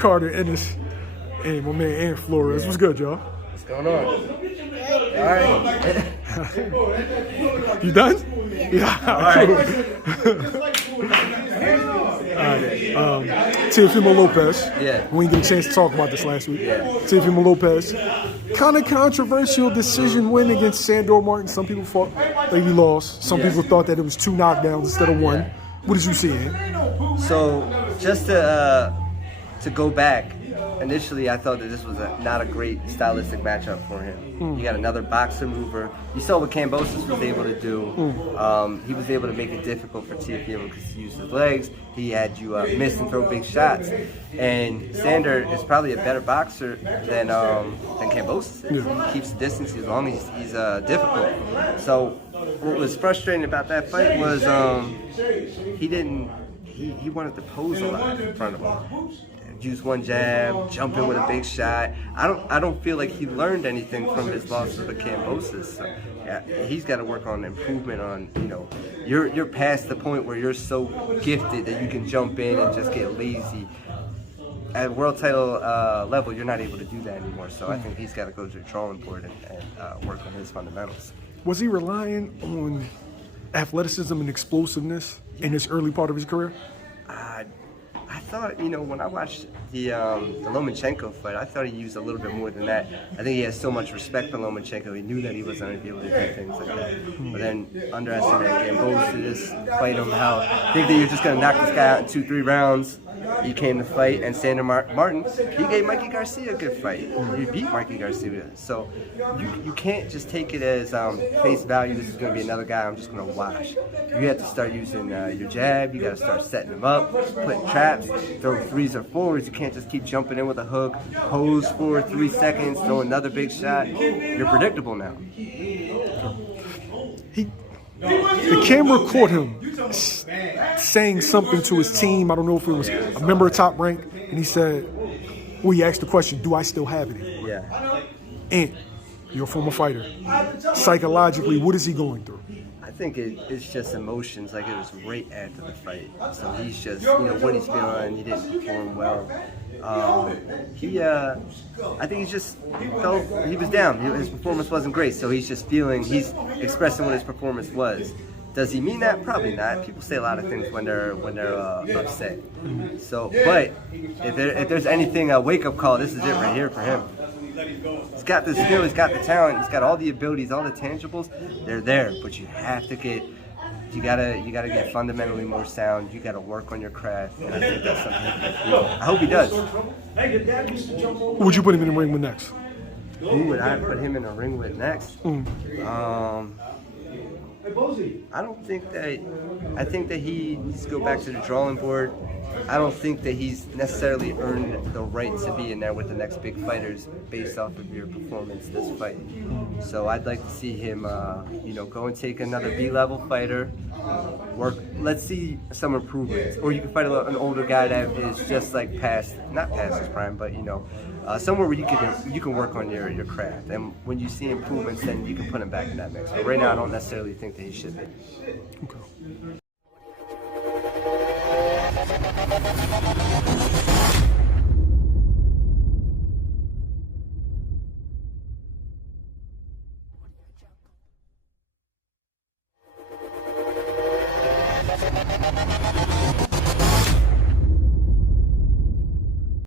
Carter, Ennis, and my man Ant Flores. What's good, y'all? What's going on? All right. You done? Yeah. All right. Teofimo Lopez. Yeah. We didn't get a chance to talk about this last week. Yeah. Teofimo Lopez. Kind of controversial decision win against Sandor Martin. Some people thought that he lost. Some people thought that it was 2 knockdowns instead of 1. Yeah. What did you see, Ant? So just to go back, initially I thought that this was not a great stylistic matchup for him. You got another boxer mover. You saw what Kambosos was able to do. He was able to make it difficult for Teofimo because he used his legs. He had you miss and throw big shots. And Sandor is probably a better boxer than Kambosos is. He keeps the distance as long as he's difficult. So what was frustrating about that fight was he wanted to pose a lot in front of him. Use one jab, jump in with a big shot. I don't feel like he learned anything from his loss to the Kambosos. So, yeah, he's got to work on improvement on, you're past the point where you're so gifted that you can jump in and just get lazy. At world title level, you're not able to do that anymore. So I think he's got to go to the drawing board and work on his fundamentals. Was he relying on athleticism and explosiveness in this early part of his career? I thought, when I watched the Lomachenko fight, I thought he used a little bit more than that. I think he has so much respect for Lomachenko. He knew that he wasn't going to be able to do things like that. But then underestimated Kambosos, fight him how think that you're just going to knock this guy out in 2-3 rounds. You came to fight, and Sandor Martin, he gave Mikey Garcia a good fight. He beat Mikey Garcia. So you can't just take it as face value, this is going to be another guy I'm just going to watch. You have to start using your jab. You got to start setting him up, putting traps, throw 3s or 4s. You can't just keep jumping in with a hook, pose for 3 seconds, throw another big shot. You're predictable now. The camera caught him saying something to his team. I don't know if it was a member of Top Rank, and he said, he asked the question, do I still have it in? Yeah. And you're a former fighter. Psychologically, what is he going through? I think it's just emotions. Like, it was right after the fight, so he's just what he's feeling. He didn't perform well. I think he felt he was down. His performance wasn't great, so he's expressing what his performance was. Does he mean that? Probably not. People say a lot of things when they're upset. So, but if there's anything a wake up call, this is it right here for him. He's got the skill, he's got the talent, he's got all the abilities, all the tangibles. They're there, but you have to get. You gotta get fundamentally more sound. You gotta work on your craft, and I think that's something he can do. I hope he does. Who would you put him in the ring with next? Who would I put him in the ring with next? I think that he needs to go back to the drawing board. I don't think that he's necessarily earned the right to be in there with the next big fighters based off of your performance this fight. So I'd like to see him, go and take another B-level fighter, let's see some improvements. Or you can fight an older guy that is just like not past his prime, but somewhere where you can work on your craft. And when you see improvements, then you can put him back in that mix. But right now, I don't necessarily think that he should be. Okay.